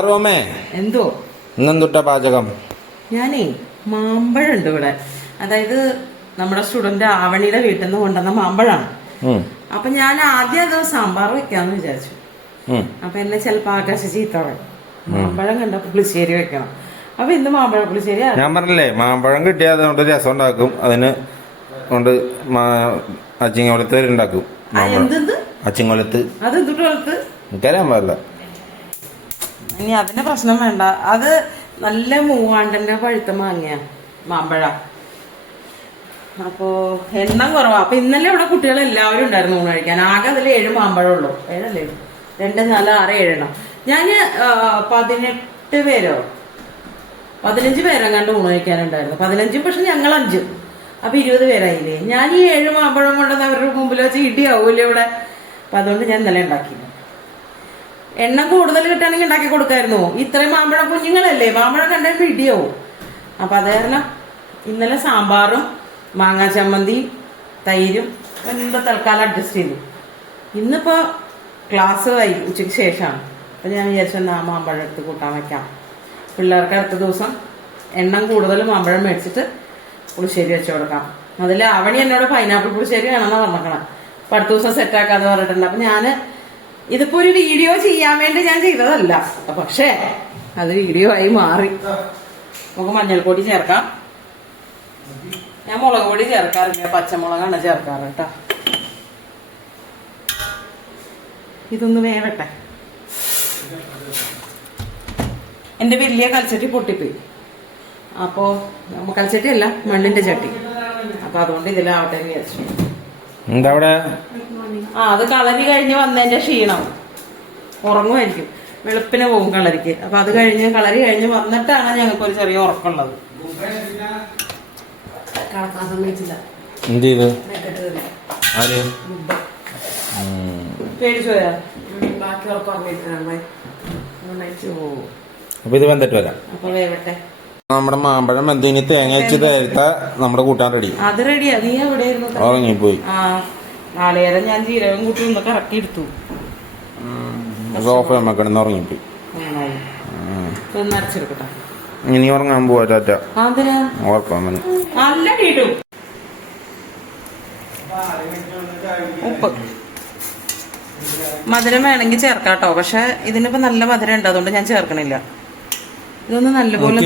ആറുമേ എന്തോ ഇന്നെന്തുട്ടാ പാചകം? ഞാനേ മാമ്പഴുണ്ട് ഇവിടെ. അതായത് നമ്മുടെ സ്റ്റുഡന്റ് ആവണിയുടെ വീട്ടിൽ നിന്ന് കൊണ്ടുവന്ന മാമ്പഴാണ്. അപ്പൊ ഞാൻ ആദ്യം അത് സാമ്പാർ വെക്കാന്ന് വിചാരിച്ചു. അപ്പൊ എന്നെ ചിലപ്പോ ആകാശ ചീത്തോടെ മാമ്പഴം കണ്ടപ്പോ പുളിശ്ശേരി വെക്കണം. അപ്പൊ ഇന്ന് മാമ്പഴ പുളിശ്ശേരി ഞാൻ പറഞ്ഞില്ലേ, മാമ്പഴം കിട്ടിയാൽ അതുകൊണ്ട് രസം ഉണ്ടാക്കും. അതിന് കൊണ്ട് അച്ചിങ്ങോലത്ത് ഉണ്ടാക്കും. അച്ചിങ്ങോലത്ത് അതെന്തുട്ട് എനിക്കറിയാൻ പാടില്ല. ഇനി അതിന്റെ പ്രശ്നം വേണ്ട. അത് നല്ല മൂവാണ്ടന്റെ പഴുത്ത മാങ്ങ മാമ്പഴ. അപ്പോ എണ്ണം കുറവാ. അപ്പൊ ഇന്നലെ ഇവിടെ കുട്ടികൾ എല്ലാവരും ഉണ്ടായിരുന്നു ഊണ് കഴിക്കാൻ. ആകെ അതിൽ 7 മാമ്പഴം ഉള്ളൂ. 7 2 4 6 7 എണ്ണം. ഞാന് 18 പേരോ 15 പേരെങ്ങാണ്ട് ഊണ് കഴിക്കാനുണ്ടായിരുന്നു. 15 പക്ഷെ ഞങ്ങൾ 5. അപ്പൊ 20 പേരായില്ലേ. ഞാൻ ഈ 7 മാമ്പഴം കൊണ്ടുവന്ന് അവരുടെ മുമ്പിൽ വെച്ച് ഇടിയാവൂല്ലേ ഇവിടെ. അപ്പൊ അതുകൊണ്ട് ഞാൻ ഇന്നലെ ഉണ്ടാക്കിയില്ല. എണ്ണം കൂടുതൽ കിട്ടുകയാണെങ്കിൽ ഉണ്ടാക്കി കൊടുക്കായിരുന്നു. ഇത്രയും മാമ്പഴം കുഞ്ഞുങ്ങളല്ലേ, മാമ്പഴം കണ്ടപ്പോൾ ഇടിയാവും. അപ്പൊ അത് കാരണം ഇന്നലെ സാമ്പാറും മാങ്ങാ ചമ്മന്തിയും തൈരും എന്താ തൽക്കാലം അഡ്ജസ്റ്റ് ചെയ്തു. ഇന്നിപ്പോ ക്ലാസ് ഉച്ചയ്ക്ക് ശേഷമാണ്. അപ്പൊ ഞാൻ വിചാരിച്ചെന്നാ മാമ്പഴം എടുത്ത് കൂട്ടാൻ വെക്കാം. പിള്ളേർക്ക് അടുത്ത ദിവസം എണ്ണം കൂടുതൽ മാമ്പഴം മേടിച്ചിട്ട് പുളിശ്ശേരി വെച്ചു കൊടുക്കാം. അതിൽ അവണി എന്നോട് പൈനാപ്പിൾ പുളിശ്ശേരി വേണമെന്നാ പറഞ്ഞേക്കണം. അപ്പൊ അടുത്ത ദിവസം സെറ്റാക്കാന്ന് പറഞ്ഞിട്ടുണ്ട്. അപ്പൊ ഞാന് ഇതിപ്പോ ഒരു വീഡിയോ ചെയ്യാൻ വേണ്ടി ഞാൻ ചെയ്തതല്ല, പക്ഷേ അത് വീഡിയോ ആയി മാറി. നമുക്ക് മഞ്ഞൾപ്പൊടി ചേർക്കാം. ഞാൻ മുളക് പൊടി ചേർക്കാറില്ല, പച്ചമുളകാണ് ചേർക്കാറ് കേട്ടോ. ഇതൊന്ന് വേവട്ടെ. എന്റെ വലിയ കൽച്ചട്ടി പൊട്ടിപ്പോയി. അപ്പോ കൽച്ചട്ടി അല്ല, മണ്ണിന്റെ ചട്ടി. അപ്പൊ അതുകൊണ്ട് ഇതിലാവട്ടെ എന്ന് വിചാരിച്ചു. എന്താ അവിടെ? അത് കളരി കഴിഞ്ഞ് വന്നതിന്റെ ക്ഷീണം. ഉറങ്ങുമായിരിക്കും, വെളുപ്പിന് പോകും കളരിക്ക്. അപ്പൊ അത് കഴിഞ്ഞ് കളരി കഴിഞ്ഞ് വന്നിട്ടാണ് ഞങ്ങൾക്ക് ഒരു ചെറിയ ഉറക്കമുള്ളത്. കളക്കാൻ സമ്മതിച്ചില്ല. പേടിച്ചു പോയാ ബാക്കി ഉറക്കം ഓർമ്മ. അപ്പൊ ഇത് വെന്തിട്ട് വരാം. അപ്പൊ വേവട്ടെ. നമ്മുടെ മാമ്പഴം എന്തിന് തേങ്ങ വെച്ച് തേർത്ത നമ്മുടെ കൂട്ടാൻ റെഡി. അത് റെഡിയാ. നീ എവിടെയായിരുന്നു? ഉറങ്ങിപ്പോയി. നാളേരം ഞാൻ ജീരകം കൂട്ടി ഒന്ന് കറക്കി എടുത്തു. സോഫ കിടന്ന് ഉറങ്ങിപ്പോയി. അരച്ചെടുക്കട്ടെ. ഇനി ഉറങ്ങാൻ പോവാ. ടാറ്റ. ഉറപ്പാൻ നല്ല വീടും. ഉപ്പ് മധുരം വേണമെങ്കിൽ ചേർക്കാട്ടോ. പക്ഷെ ഇതിനിപ്പോ നല്ല മധുരം ഉണ്ട്, അതുകൊണ്ട് ഞാൻ ചേർക്കണില്ല. ഇതൊന്ന് നല്ലപോലെ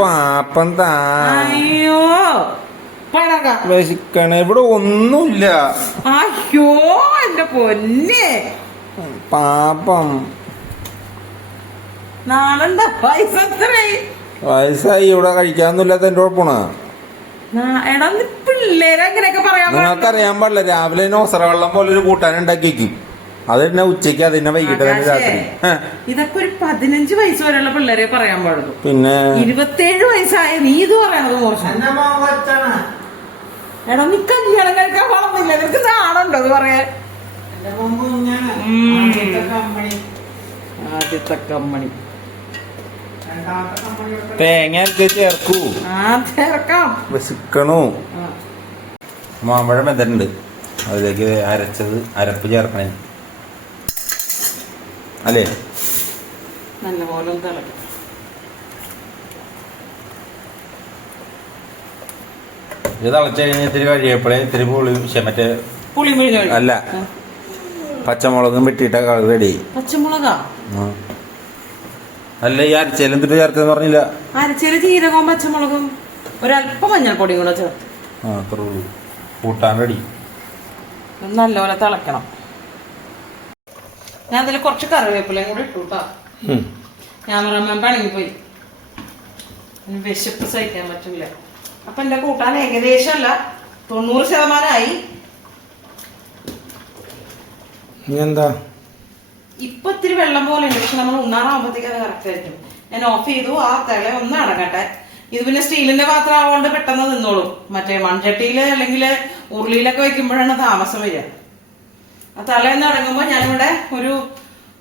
പാപ്പം താ. അയ്യോ വിശക്കണ ഇവിടെ ഒന്നുമില്ല. അയ്യോ എന്റെ പൊന്നെ പാപ്പം. നാളെന്താ വയസ്സായി ഇവിടെ കഴിക്കാനൊന്നുമില്ലാത്ത എന്റെ കുഴപ്പമാണ്. എടാ പിള്ളേരെ അങ്ങനെയൊക്കെ പറയാൻ നിങ്ങൾക്കറിയാൻ പാടില്ല. രാവിലെ ഒസറ വെള്ളം പോലെ ഒരു കൂട്ടാൻ ഉണ്ടാക്കി വെക്കും. അത് തന്നെ ഉച്ചയ്ക്ക്, അത് തന്നെ വൈകിട്ട്, തന്നെ രാത്രി. ഇതൊക്കെ ഒരു 15 വയസ്സ് വരെയുള്ള പിള്ളേരെ പറയാൻ പാടുള്ളൂ. പിന്നെ 27 വയസ്സായ നീ ഇത് പറയണത് മോശം. എടാ നീ കല്യാണം കഴിക്കാൻ പാടുന്നില്ല. നിനക്ക് നാണുണ്ടോ അത് പറയാൻ? ആദ്യത്തെ കമ്മണി തേങ്ങ ചേർക്കൂ. ചേർക്കാം. വിശക്കണു. മാമ്പഴം വെന്തിട്ടുണ്ട്. അതിലേക്ക് അരപ്പ് ചേർക്കണേ അല്ലേ? നല്ലപോലെ തിളക്കും. ഇത് തിളച്ച് കഴിഞ്ഞാൽ ഇത്തിരി കഴിയപ്പോഴേ ഇത്തിരി പുളി അല്ല, പച്ചമുളകും വെട്ടിയിട്ട കളർ റെഡി. പച്ചമുളകാ? അല്ല, ഈ അരച്ചേലും എന്തിട്ട് ചേർത്തെന്ന് പറഞ്ഞില്ല. അരച്ചേല് ജീരകവും പച്ചമുളകും ഒരല്പം മഞ്ഞൾപ്പൊടിയും കൂടെ ചേർത്ത്. അത്രേ ഉള്ളൂ. കൂട്ടാൻ റെഡി. നല്ലപോലെ തിളക്കണം. ഞാൻ അതിൽ കുറച്ച് കറിവേപ്പിലയും കൂടെ ഇട്ടു കേട്ടോ. ക്യാമറമാൻ പണിങ്ങിപ്പോയി. വിശപ്പ് സഹിക്കാൻ പറ്റില്ല. അപ്പൊ എന്റെ കൂട്ടാൻ ഏകദേശം അല്ല 90% എന്താ ഇപ്പൊ ഇത്തിരി വെള്ളം പോലെ ഉണ്ട്. പക്ഷെ നമ്മൾ ഉണ്ണാറാകുമ്പോഴത്തേക്ക് അത് കറക്റ്റ് ആയിരിക്കും. ഞാൻ ഓഫ് ചെയ്തു. ആ തിള ഒന്ന് അടങ്ങട്ടെ. ഇത് പിന്നെ സ്റ്റീലിന്റെ പാത്രം ആവുകൊണ്ട് പെട്ടെന്ന് നിന്നോളും. മറ്റേ മൺചട്ടിയില് അല്ലെങ്കിൽ ഉരുളിയിലൊക്കെ വെക്കുമ്പോഴാണ് താമസം വരിക. ആ തലയൊന്ന് അടങ്ങുമ്പോൾ ഞാനിവിടെ ഒരു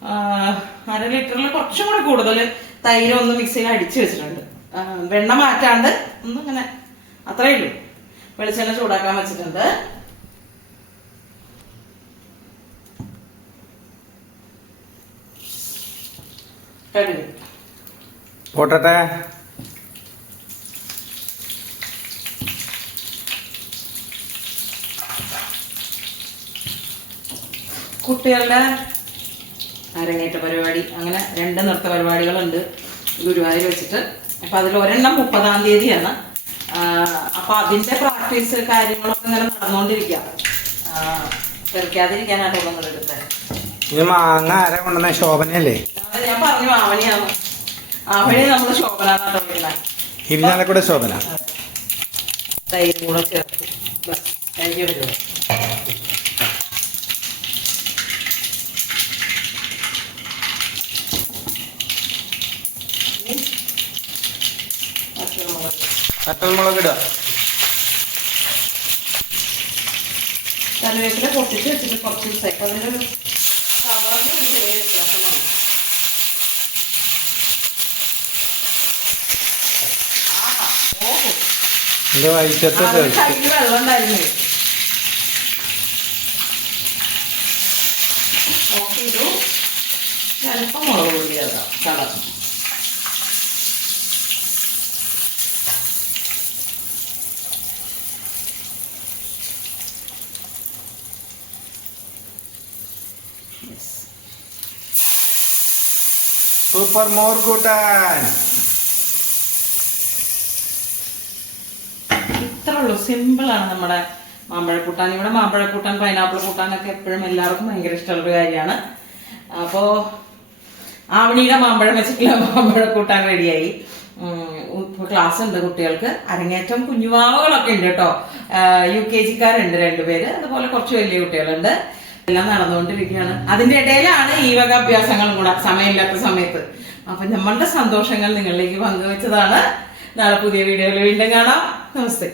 1/2 ലിറ്ററിൽ കുറച്ചും കൂടി കൂടുതൽ തൈര് ഒന്ന് മിക്സിയിൽ അടിച്ചു വെച്ചിട്ടുണ്ട്. വെണ്ണ മാറ്റാണ്ട് ഒന്നിങ്ങനെ, അത്രേ ഉള്ളൂ. വെളിച്ചെണ്ണ ചൂടാക്കാൻ വെച്ചിട്ടുണ്ട്. കടുക് പൊട്ടട്ടെ. കുട്ടികളുടെ അരങ്ങേറ്റ പരിപാടി, അങ്ങനെ 2 നൃത്ത പരിപാടികളുണ്ട് ഗുരുവായൂർ വെച്ചിട്ട്. അപ്പൊ അതിൽ ഒരെണ്ണം 30-ാം തീയതിയാണ്. അപ്പൊ അതിന്റെ പ്രാക്ടീസ് കാര്യങ്ങളൊക്കെ ഇങ്ങനെ നടന്നുകൊണ്ടിരിക്കുക. തെറിക്കാതിരിക്കാനായിട്ട് കൊണ്ടെടുത്ത്. ഇത് മാങ്ങ ആരാ കൊണ്ടുവന്ന? ശോഭനയല്ലേ? അത് ഞാൻ പറഞ്ഞു ആവണിയാണ്. ആവണി നമ്മള് ശോഭനാന്നാട്ടോ വിളിക്കുന്നത്. ഇരിഞ്ഞാലെ കൂടെ ശോഭന. തൈരും കൂടെ ചേർത്ത് കഴിഞ്ഞു വരുമോ. പച്ചമുളക് ഇടുക. കറിവേപ്പില പൊട്ടിച്ച് വെച്ചിട്ട് കുറച്ച് ദിവസമായി. അപ്പൊ അതിനൊരു കളറിന് ഒരു ചെറിയ വ്യത്യാസമാണ്. എന്റെ വൈറ്റത്തെ കയ്യിൽ വെള്ളം ഉണ്ടായിരുന്നു. നോക്കിയിട്ടു ചിലപ്പോൾ മുളക് പൊടി ചേർക്കാം കളറിന്. സൂപ്പർ മോർ കൂട്ടാൻ. ഇത്ര ഉള്ളൂ, സിമ്പിളാണ് നമ്മുടെ മാമ്പഴക്കൂട്ടാൻ. ഇവിടെ മാമ്പഴക്കൂട്ടാൻ, പൈനാപ്പിൾ കൂട്ടാനൊക്കെ എപ്പോഴും എല്ലാവർക്കും ഭയങ്കര ഇഷ്ടമുള്ളൊരു കാര്യമാണ്. അപ്പോൾ ആവണിയുടെ മാമ്പഴം വെച്ചിട്ടുള്ള മാമ്പഴക്കൂട്ടാൻ റെഡിയായി. ക്ലാസ് ഉണ്ട് കുട്ടികൾക്ക്. അരങ്ങേറ്റം കുഞ്ഞുവാവകളൊക്കെ ഉണ്ട് കേട്ടോ. UKG-ക്കാരുണ്ട് 2 പേര്, അതുപോലെ കുറച്ച് വലിയ കുട്ടികളുണ്ട്. എല്ലാം നടന്നുകൊണ്ടിരിക്കുകയാണ്. അതിന്റെ ഇടയിലാണ് ഈ വക അഭ്യാസങ്ങളും കൂടെ സമയമില്ലാത്ത സമയത്ത്. അപ്പൊ നമ്മളുടെ സന്തോഷങ്ങൾ നിങ്ങളിലേക്ക് പങ്കുവെച്ചതാണ്. നാളെ പുതിയ വീഡിയോയിൽ വീണ്ടും കാണാം. നമസ്തേ.